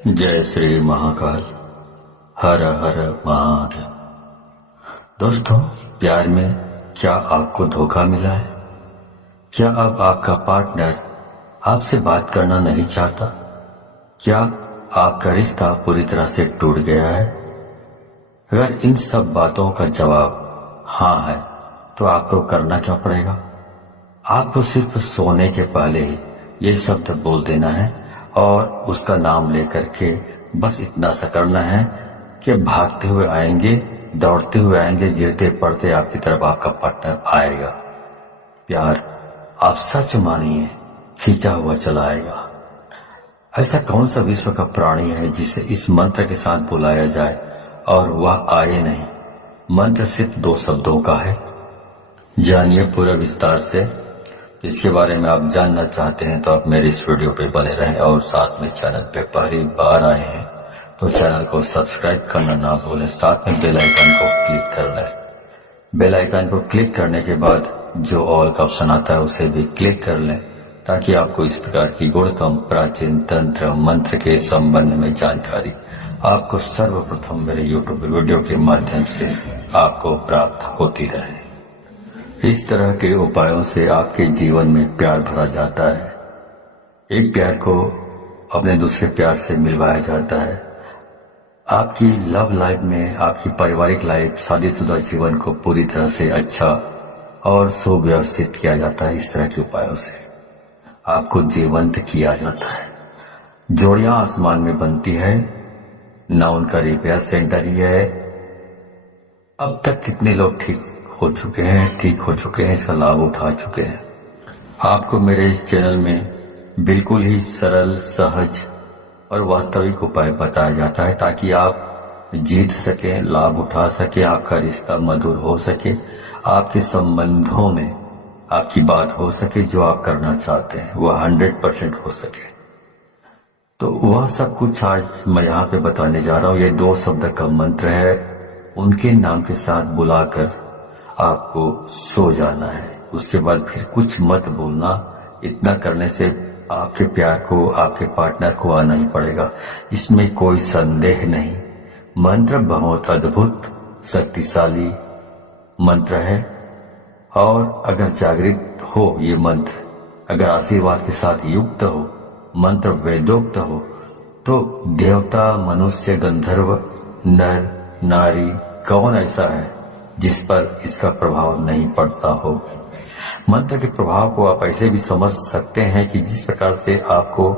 जय श्री महाकाल। हर हर महादेव। दोस्तों, प्यार में क्या आपको धोखा मिला है? क्या अब आपका पार्टनर आपसे बात करना नहीं चाहता? क्या आपका रिश्ता पूरी तरह से टूट गया है? अगर इन सब बातों का जवाब हाँ है तो आपको करना क्या पड़ेगा? आपको सिर्फ सोने के पहले ही ये शब्द बोल देना है और उसका नाम लेकर के बस इतना सा करना है कि भागते हुए आएंगे, दौड़ते हुए आएंगे, गिरते पड़ते आपकी तरफ आपका पार्टनर आएगा। प्यार आप सच मानिए खींचा हुआ चला आएगा। ऐसा कौन सा विश्व का प्राणी है जिसे इस मंत्र के साथ बुलाया जाए और वह आए नहीं? मंत्र सिर्फ 2 शब्दों का है। जानिए पूरा विस्तार से। इसके बारे में आप जानना चाहते हैं तो आप मेरे इस वीडियो पे बने रहें और साथ में चैनल पे पहली बार आए हैं तो चैनल को सब्सक्राइब करना ना भूलें, साथ में बेल आइकन को क्लिक कर लें। बेल आइकन को क्लिक करने के बाद जो ऑल का ऑप्शन आता है उसे भी क्लिक कर लें ताकि आपको इस प्रकार की गुणतम प्राचीन तंत्र मंत्र के संबंध में जानकारी आपको सर्वप्रथम मेरे यूट्यूब वीडियो के माध्यम से आपको प्राप्त होती रहे। इस तरह के उपायों से आपके जीवन में प्यार भरा जाता है। एक प्यार को अपने दूसरे प्यार से मिलवाया जाता है। आपकी लव लाइफ में, आपकी पारिवारिक लाइफ, शादीशुदा जीवन को पूरी तरह से अच्छा और सुव्यवस्थित किया जाता है। इस तरह के उपायों से आपको जीवंत किया जाता है। जोड़ियां आसमान में बनती है, ना उनका रिपेयर सेंटर ही है। अब तक कितने लोग ठीक हो चुके हैं, इसका लाभ उठा चुके हैं। आपको मेरे इस चैनल में बिल्कुल ही सरल, सहज और वास्तविक उपाय बताया जाता है ताकि आप जीत सकें, लाभ उठा सकें, आपका रिश्ता मधुर हो सके, आपके संबंधों में आपकी बात हो सके, जो आप करना चाहते हैं वह 100% हो सके। तो वह सब कुछ आज मैं यहाँ पे बताने जा रहा हूँ। ये 2 शब्द का मंत्र है। उनके नाम के साथ बुलाकर आपको सो जाना है। उसके बाद फिर कुछ मत बोलना। इतना करने से आपके प्यार को, आपके पार्टनर को आना ही पड़ेगा, इसमें कोई संदेह नहीं। मंत्र बहुत अद्भुत, शक्तिशाली मंत्र है और अगर जागृत हो ये मंत्र, अगर आशीर्वाद के साथ युक्त हो, मंत्र वेदोक्त हो, तो देवता, मनुष्य, गंधर्व, नर, नारी, कौन ऐसा है जिस पर इसका प्रभाव नहीं पड़ता हो। मंत्र के प्रभाव को आप ऐसे भी समझ सकते हैं कि जिस प्रकार से आपको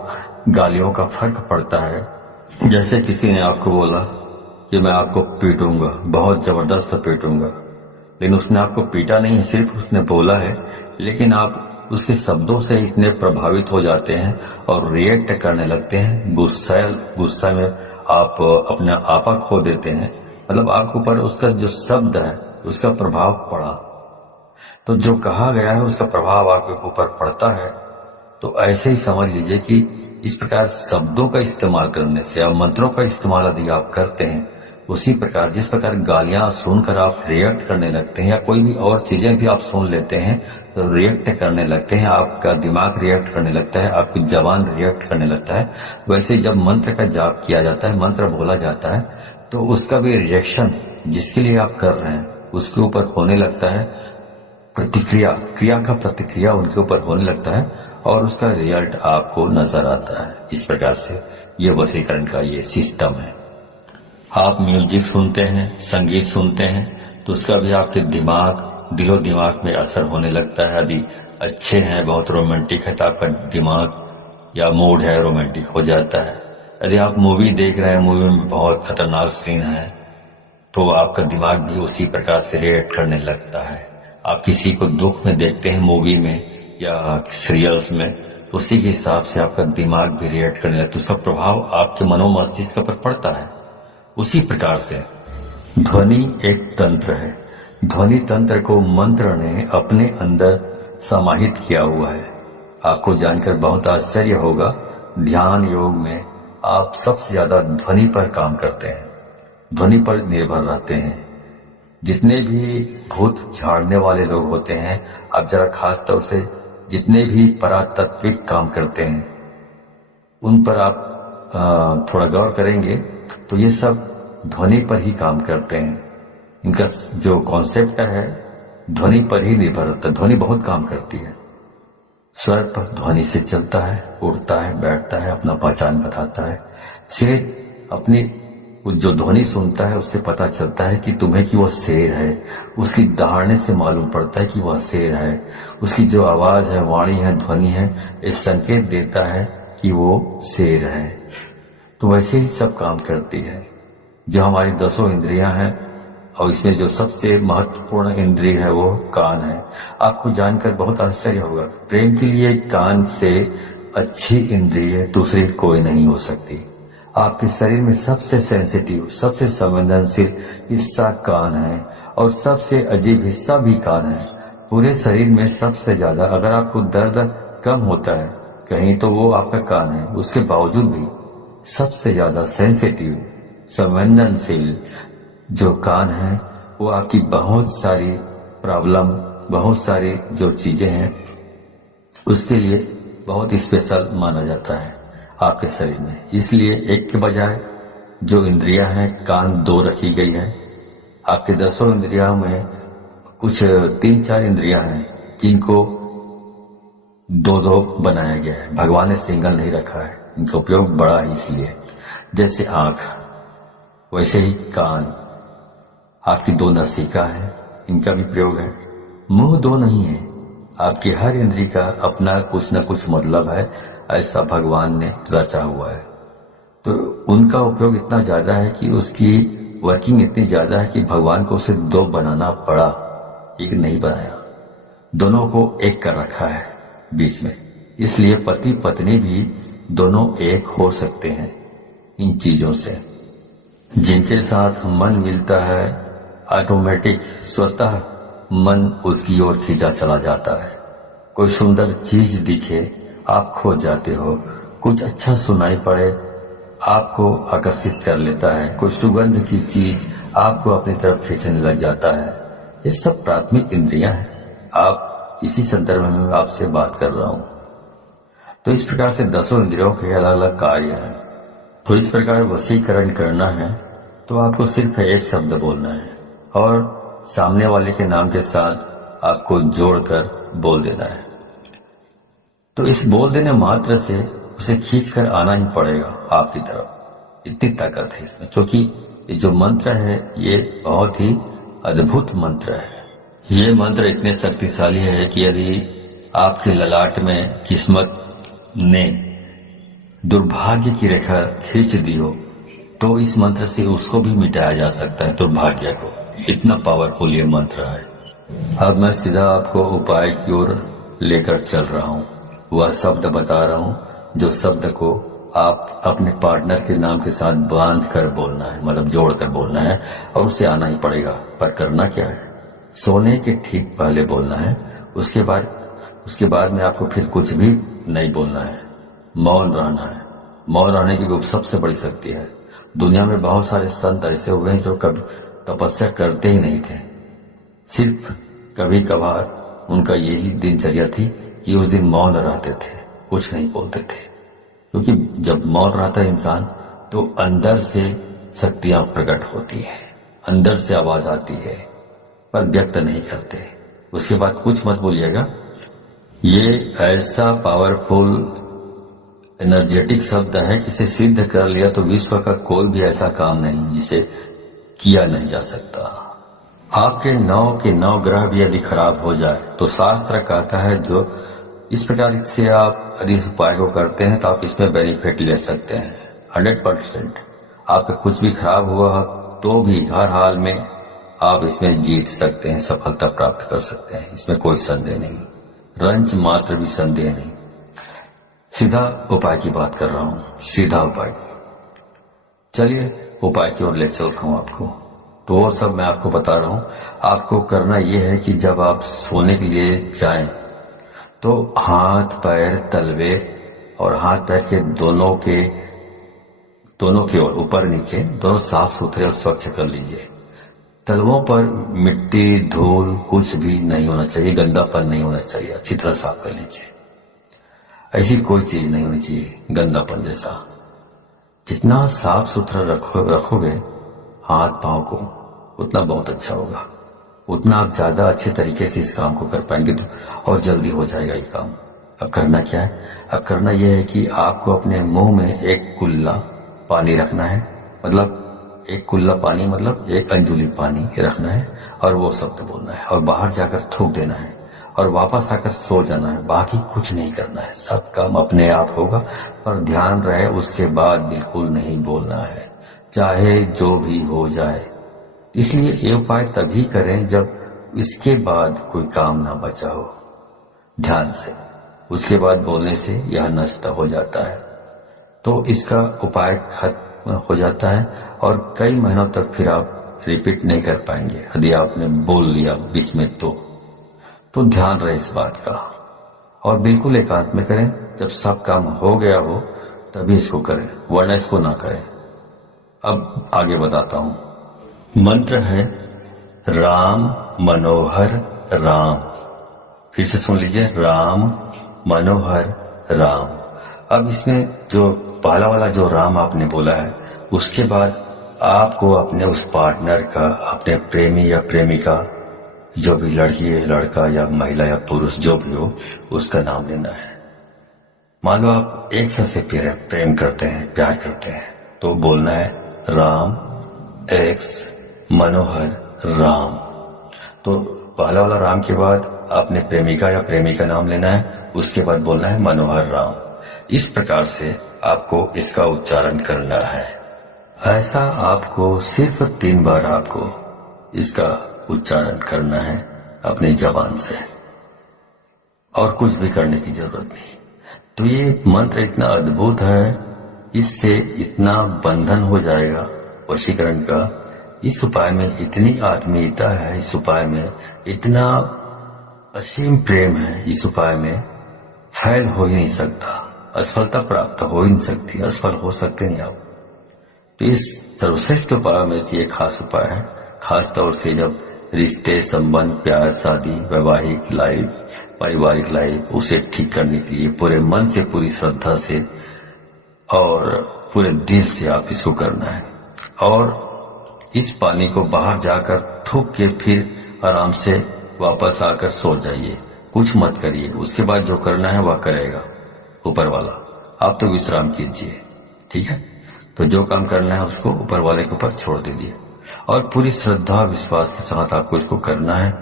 गालियों का फर्क पड़ता है। जैसे किसी ने आपको बोला कि मैं आपको पीटूंगा, बहुत जबरदस्त पीटूंगा, लेकिन उसने आपको पीटा नहीं, सिर्फ उसने बोला है, लेकिन आप उसके शब्दों से इतने प्रभावित हो जाते हैं और रिएक्ट करने लगते हैं। गुस्सा में आप अपना आपा खो देते हैं। मतलब आपके ऊपर उसका जो शब्द है उसका प्रभाव पड़ा, तो जो कहा गया है उसका प्रभाव आपके ऊपर पड़ता है। तो ऐसे ही समझ लीजिए कि इस प्रकार शब्दों का इस्तेमाल करने से या मंत्रों का इस्तेमाल यदि आप करते हैं, उसी प्रकार जिस प्रकार गालियां सुनकर आप रिएक्ट करने लगते हैं या कोई भी और चीजें भी आप सुन लेते हैं तो रिएक्ट करने लगते हैं, आपका दिमाग रिएक्ट करने लगता है, आपकी जबान रिएक्ट करने लगता है। वैसे जब मंत्र का जाप किया जाता है, मंत्र बोला जाता है, तो उसका भी रिएक्शन जिसके लिए आप कर रहे हैं उसके ऊपर होने लगता है। क्रिया का प्रतिक्रिया उनके ऊपर होने लगता है और उसका रिजल्ट आपको नजर आता है। इस प्रकार से ये वशीकरण का ये सिस्टम है। आप म्यूजिक सुनते हैं, संगीत सुनते हैं, तो उसका भी आपके दिलो दिमाग में असर होने लगता है। यदि अच्छे हैं, बहुत रोमांटिक है, तो आपका दिमाग या मूड है रोमांटिक हो जाता है। यदि आप मूवी देख रहे हैं, मूवी में बहुत खतरनाक सीन है, तो आपका दिमाग भी उसी प्रकार से रिएक्ट करने लगता है। आप किसी को दुख में देखते हैं मूवी में या सीरियल्स में, तो उसी के हिसाब से आपका दिमाग भी रिएक्ट करने लगता है। उसका प्रभाव आपके मनोमस्तिष्क पर पड़ता है। उसी प्रकार से ध्वनि एक तंत्र है। ध्वनि तंत्र को मंत्र ने अपने अंदर समाहित किया हुआ है। आपको जानकर बहुत आश्चर्य होगा, ध्यान योग में आप सबसे ज्यादा ध्वनि पर काम करते हैं, ध्वनि पर निर्भर रहते हैं। जितने भी भूत झाड़ने वाले लोग होते हैं, आप जरा खास तौर से जितने भी परातात्विक काम करते हैं उन पर आप थोड़ा गौर करेंगे तो ये सब ध्वनि पर ही काम करते हैं। इनका जो कॉन्सेप्ट है ध्वनि पर ही निर्भर होता है। ध्वनि बहुत काम करती है। स्वर पर ध्वनि से चलता है, उड़ता है, बैठता है, अपना पहचान बताता है। शेर अपनी जो ध्वनि सुनता है उससे पता चलता है कि तुम्हें कि वह शेर है। उसकी दहाड़ने से मालूम पड़ता है कि वह शेर है। उसकी जो आवाज है, वाणी है, ध्वनि है, ये संकेत देता है कि वो शेर है। तो वैसे ही सब काम करती है। जो हमारी 10 इंद्रियां हैं और इसमें जो सबसे महत्वपूर्ण इंद्रिय है वो कान है। आपको जानकर बहुत आश्चर्य होगा, प्रेम के लिए कान से अच्छी इंद्रिय दूसरी कोई नहीं हो सकती। आपके शरीर में सबसे सेंसिटिव, सबसे संवेदनशील हिस्सा कान है और सबसे अजीब हिस्सा भी कान है। पूरे शरीर में सबसे ज्यादा अगर आपको दर्द कम होता है कहीं तो वो आपका कान है। उसके बावजूद भी सबसे ज्यादा सेंसिटिव, संवेदनशील जो कान है वो आपकी बहुत सारी प्रॉब्लम, बहुत सारी जो चीजें हैं उसके लिए बहुत स्पेशल माना जाता है आपके शरीर में। इसलिए एक के बजाय जो इंद्रियां हैं कान 2 रखी गई है। आपके 10 इंद्रियों में कुछ 3-4 इंद्रियां हैं जिनको 2-2 बनाया गया है। भगवान ने सिंगल नहीं रखा है, इनका उपयोग बड़ा है। इसलिए जैसे आंख वैसे ही कान, आपकी 2 नासिका है, इनका भी प्रयोग है। मुंह 2 नहीं है। आपकी हर इंद्री का अपना कुछ न कुछ मतलब है, ऐसा भगवान ने रचा हुआ है। तो उनका उपयोग इतना ज्यादा है कि उसकी वर्किंग इतनी ज्यादा है कि भगवान को उसे 2 बनाना पड़ा, एक नहीं बनाया। दोनों को एक कर रखा है बीच में। इसलिए पति पत्नी भी दोनों एक हो सकते हैं इन चीजों से। जिनके साथ मन मिलता है ऑटोमेटिक स्वतः मन उसकी ओर खींचा चला जाता है। कोई सुंदर चीज दिखे आप खो जाते हो। कुछ अच्छा सुनाई पड़े आपको आकर्षित कर लेता है। कोई सुगंध की चीज आपको अपनी तरफ खींचने लग जाता है। ये सब प्राथमिक इंद्रियां हैं। आप इसी संदर्भ में मैं आपसे बात कर रहा हूं। तो इस प्रकार से 10 इंद्रियों के अलग अलग कार्य हैं। तो इस प्रकार वशीकरण करना है तो आपको सिर्फ एक शब्द बोलना है और सामने वाले के नाम के साथ आपको जोड़कर बोल देना है। तो इस बोल देने मात्र से उसे खींचकर आना ही पड़ेगा आपकी तरफ। इतनी ताकत है इसमें, क्योंकि ये जो मंत्र है ये बहुत ही अद्भुत मंत्र है। ये मंत्र इतने शक्तिशाली है कि यदि आपके ललाट में किस्मत ने दुर्भाग्य की रेखा खींच दी हो तो इस मंत्र से उसको भी मिटाया जा सकता है, दुर्भाग्य को। इतना पावरफुल ये मंत्र है। अब मैं सीधा आपको उपाय की ओर लेकर चल रहा हूँ। वह शब्द बता रहा हूँ जो शब्द को आप अपने पार्टनर के नाम के साथ बांध कर बोलना है, मतलब जोड़ कर बोलना है और उसे आना ही पड़ेगा। पर करना क्या है, सोने के ठीक पहले बोलना है। उसके बाद में आपको फिर कुछ भी नहीं बोलना है, मौन रहना है। मौन रहने की भी सबसे बड़ी शक्ति है। दुनिया में बहुत सारे संत ऐसे हुए हैं जो कभी तपस्या करते ही नहीं थे। सिर्फ कभी कभार उनका यही दिनचर्या थी कि उस दिन मौन रहते थे, कुछ नहीं बोलते थे। क्योंकि जब मौन रहता है इंसान तो अंदर से शक्तियां प्रकट होती हैं, अंदर से आवाज आती है, पर व्यक्त नहीं करते। उसके बाद कुछ मत बोलिएगा। ये ऐसा पावरफुल एनर्जेटिक शब्द है कि इसे सिद्ध कर लिया तो विश्व का कोई भी ऐसा काम नहीं जिसे किया नहीं जा सकता। आपके 9 के 9 ग्रह भी यदि खराब हो जाए तो शास्त्र कहता है जो इस प्रकार से आप यदि इस उपाय को करते हैं तो आप इसमें बेनिफिट ले सकते हैं 100%। आपका कुछ भी खराब हुआ तो भी हर हाल में आप इसमें जीत सकते हैं, सफलता प्राप्त कर सकते हैं। इसमें कोई संदेह नहीं, रंच मात्र भी संदेह नहीं। सीधा उपाय की बात कर रहा हूं, सीधा उपाय की। चलिए उपाय की ओर ले चल रहा हूं आपको। तो वो सब मैं आपको बता रहा हूं। आपको करना यह है कि जब आप सोने के लिए जाएं तो हाथ पैर तलवे और हाथ पैर के दोनों के ओर ऊपर नीचे दोनों साफ सुथरे और स्वच्छ कर लीजिए। तलवों पर मिट्टी धूल कुछ भी नहीं होना चाहिए, गंदापन नहीं होना चाहिए। अच्छी तरह साफ कर लीजिए। ऐसी कोई चीज नहीं होनी चाहिए गंदापन जैसा। जितना साफ सुथरा रखोगे हाथ पांव को, उतना बहुत अच्छा होगा, उतना आप ज्यादा अच्छे तरीके से इस काम को कर पाएंगे और जल्दी हो जाएगा ये काम। अब करना क्या है? अब करना यह है कि आपको अपने मुंह में एक कुल्ला पानी रखना है, मतलब एक कुल्ला पानी मतलब एक अंजुली पानी रखना है और वो शब्द बोलना है और बाहर जाकर थूक देना है और वापस आकर सो जाना है। बाकी कुछ नहीं करना है, सब काम अपने आप होगा, पर ध्यान रहे उसके बाद बिल्कुल नहीं बोलना है, चाहे जो भी हो जाए। इसलिए ये उपाय तभी करें जब इसके बाद कोई काम ना बचा हो। ध्यान से उसके बाद बोलने से यह नष्ट हो जाता है, तो इसका उपाय खत्म हो जाता है और कई महीनों तक फिर आप रिपीट नहीं कर पाएंगे यदि आपने बोल लिया बीच में तो ध्यान रहे इस बात का। और बिल्कुल एकांत में करें, जब सब काम हो गया हो तभी इसको करें, वरना इसको ना करें। अब आगे बताता हूं। मंत्र है राम मनोहर राम। फिर से सुन लीजिए, राम मनोहर राम। अब इसमें जो पहला वाला जो राम आपने बोला है, उसके बाद आपको अपने उस पार्टनर का, अपने प्रेमी या प्रेमिका, जो भी लड़की है, लड़का या महिला या पुरुष जो भी हो, उसका नाम लेना है। मान लो आप एक साथ से प्रेम करते हैं, प्यार करते हैं, तो बोलना है राम एक्स मनोहर राम। तो पहला वाला राम के बाद आपने प्रेमिका या प्रेमी का नाम लेना है, उसके बाद बोलना है मनोहर राम। इस प्रकार से आपको इसका उच्चारण करना है। ऐसा आपको सिर्फ 3 बार आपको इसका उच्चारण करना है अपनी जबान से, और कुछ भी करने की जरूरत नहीं। तो ये मंत्र इतना अद्भुत है, इससे इतना बंधन हो जाएगा वशीकरण का। इस उपाय में इतनी आत्मीयता है, इस उपाय में इतना असीम प्रेम है, इस उपाय में फैल हो ही नहीं सकता, असफलता प्राप्त हो ही नहीं सकती, असफल हो सकते नहीं आप। तो इस सर्वश्रेष्ठ उपाय में से ये खास उपाय है, खास तौर से जब रिश्ते, संबंध, प्यार, शादी, वैवाहिक लाइफ, पारिवारिक लाइफ, उसे ठीक करने के लिए पूरे मन से, पूरी श्रद्धा से और पूरे दिल से आप इसको करना है। और इस पानी को बाहर जाकर थूक के फिर आराम से वापस आकर सो जाइए, कुछ मत करिए। उसके बाद जो करना है वह करेगा ऊपर वाला, आप तो विश्राम कीजिए, ठीक है। तो जो काम करना है उसको ऊपर वाले के ऊपर छोड़ दीजिए और पूरी श्रद्धा विश्वास के साथ आपको इसको करना है।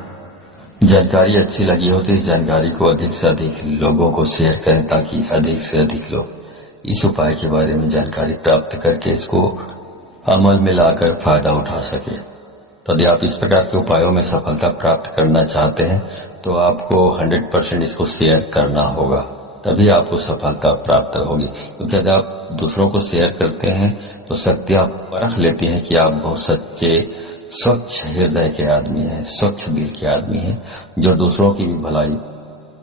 जानकारी अच्छी लगी हो तो इस जानकारी को अधिक से अधिक लोगों को शेयर करें, ताकि अधिक से अधिक लोग इस उपाय के बारे में जानकारी प्राप्त करके इसको अमल में लाकर फायदा उठा सके। तो यदि आप इस प्रकार के उपायों में सफलता प्राप्त करना चाहते हैं तो आपको 100% इसको शेयर करना होगा, तभी आपको सफलता प्राप्त होगी। क्योंकि यदि आप दूसरों को शेयर करते हैं तो शक्तियां परख लेती हैं कि आप बहुत सच्चे, स्वच्छ हृदय के आदमी हैं, स्वच्छ दिल के आदमी हैं, जो दूसरों की भी भलाई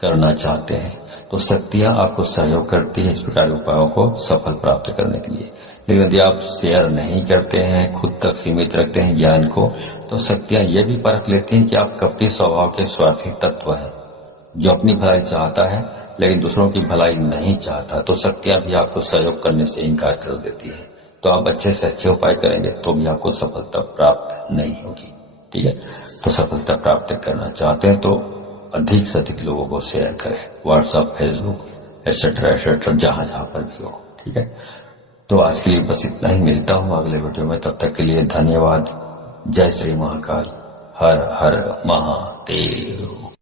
करना चाहते हैं। तो शक्तियां आपको सहयोग करती है इस प्रकार के उपायों को सफल प्राप्त करने के लिए। लेकिन यदि आप शेयर नहीं करते हैं, खुद तक सीमित रखते हैं ज्ञान को, तो शक्तियां ये भी परख लेती हैं कि आप कपटी स्वभाव के स्वार्थी तत्व हैं, जो अपनी भलाई चाहता है लेकिन दूसरों की भलाई नहीं चाहता। तो शक्तियां भी आपको सहयोग करने से इनकार कर देती है। तो आप अच्छे से अच्छे उपाय करेंगे तो भी आपको सफलता प्राप्त नहीं होगी, ठीक है। तो सफलता प्राप्त करना चाहते हैं तो अधिक से अधिक लोगों को शेयर करें, व्हाट्सएप, फेसबुक एक्सेट्रा एक्सेट्रा, जहां जहां पर भी हो, ठीक है। तो आज के लिए बस इतना ही, मिलता हूं अगले वीडियो में, तब तक के लिए धन्यवाद। जय श्री महाकाल, हर हर महादेव।